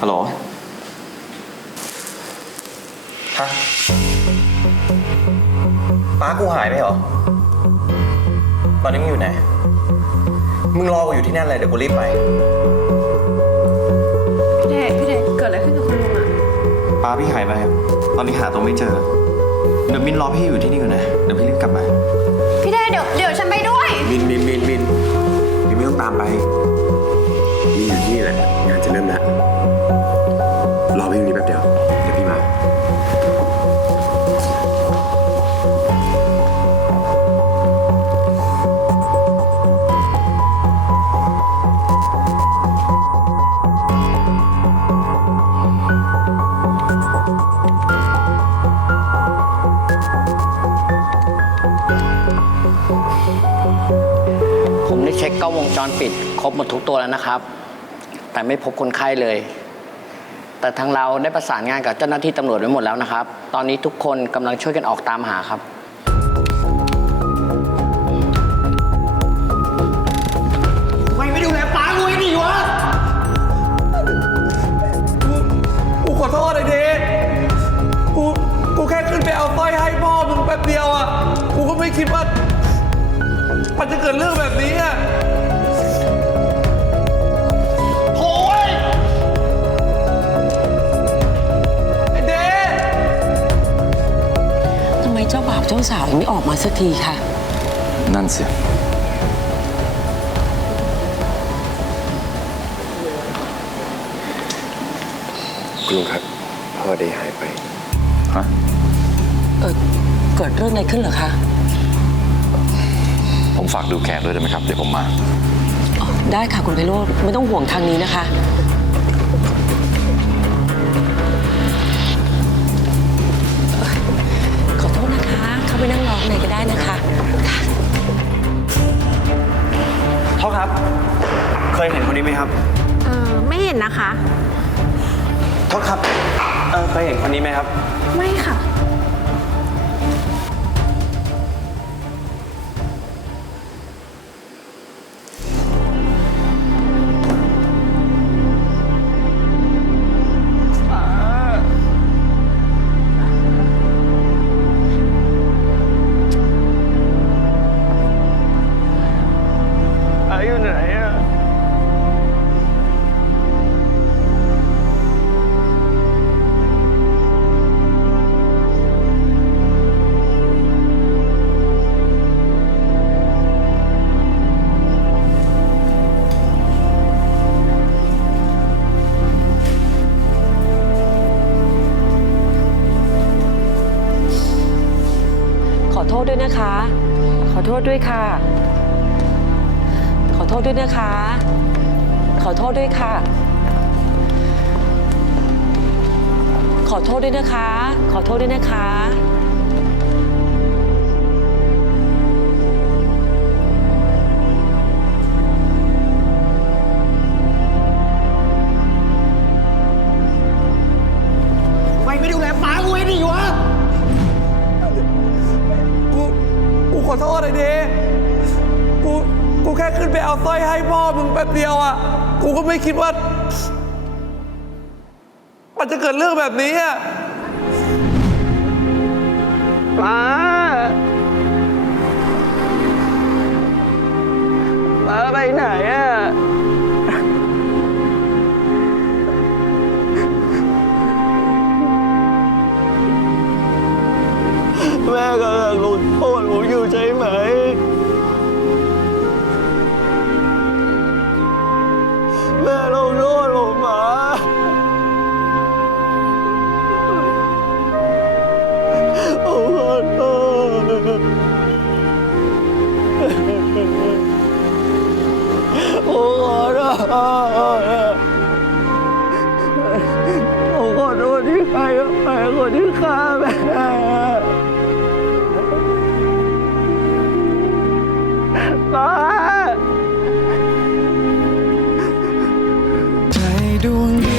ฮัลโหล ฮะป้ากูหายไปเหรอ ตอนนี้มึงอยู่ไหน มึงรอกูอยู่ที่นั่นเลยเดี๋ยวกูรีบไป พี่เดชพี่เดชเกิดอะไรขึ้นกับคุณลุงอะป้าพี่หายไปครับตอนนี้หาตัวไม่เจอ เดี๋ยวมินรอพี่อยู่ที่นี่ก่อนนะ เดี๋ยวพี่รีบกลับมา พี่เดชเดี๋ยวเดี๋ยวฉันไปด้วยมินมินมินมินมินไม่ต้องตามไปมีอยู่ที่นี่แหละ งานจะเริ่มแล้ว รอพี่ตรงนี้แป๊บเดียว เดี๋ยวพี่มา ผมได้เช็คกล้องวงจรปิด ครบหมดทุกตัวแล้วนะครับ แต่ไม่พบคนไข้เลย แต่ทางเราได้ประสานงานกับเจ้าหน้าที่ตำรวจไว้หมดแล้วนะครับ ตอนนี้ทุกคนกำลังช่วยกันออกตามหาครับไม่ไม่ดูแลป้ากูให้ดีวะกูกูขอโทษไอ้เดชกู กูแค่ขึ้นไปเอาสร้อยให้พ่อมึงแป๊บเดียวอะ กูก็ไม่คิดว่า มันจะเกิดเรื่องแบบนี้อะ เจ้าบ่าวเจ้าสาวยังไม่ออกมาสักทีคะนั่นสิ คุณลุงครับ พ่อเดย์หายไป ฮะ เออเกิดเรื่องอะไรขึ้นเหรอคะ ผมฝากดูแขกด้วยได้ไหมครับ เดี๋ยวผมมาอ๋อได้ค่ะคุณไพโรธไม่ต้องห่วงทางนี้นะคะาไปนั่งรอข้างในก็ได้นะคะพ่อครับ เคยเห็นคนนี้ไหมครับ เออไม่เห็นนะคะ โทษครับ เออเคยเห็นคนนี้ไหมครับ ไม่ค่ะ ษด้วยนะคะ ขอโทษด้วยค่ะ ขอโทษด้วยนะคะ ขอโทษด้วยค่ะ ขอโทษด้วยนะคะ ขอโทษด้วยนะคะ ษไอ้เดกูกูแค่ขึ้นไปเอาสร้อยให้พ่อมึงแป๊บเดียวอะกูก็ไม่คิดว่า มันจะเกิดเรื่องแบบนี้อะป้าป้าไปไหนอะ ม่กำลังลงโทษผมอยู่ใช่ไหม แม่ลงโทษผมหมาผมขอโทษผมขอโทษผมขอโทษที่ใครแม่คนที่ฆ่าแม่ doing good.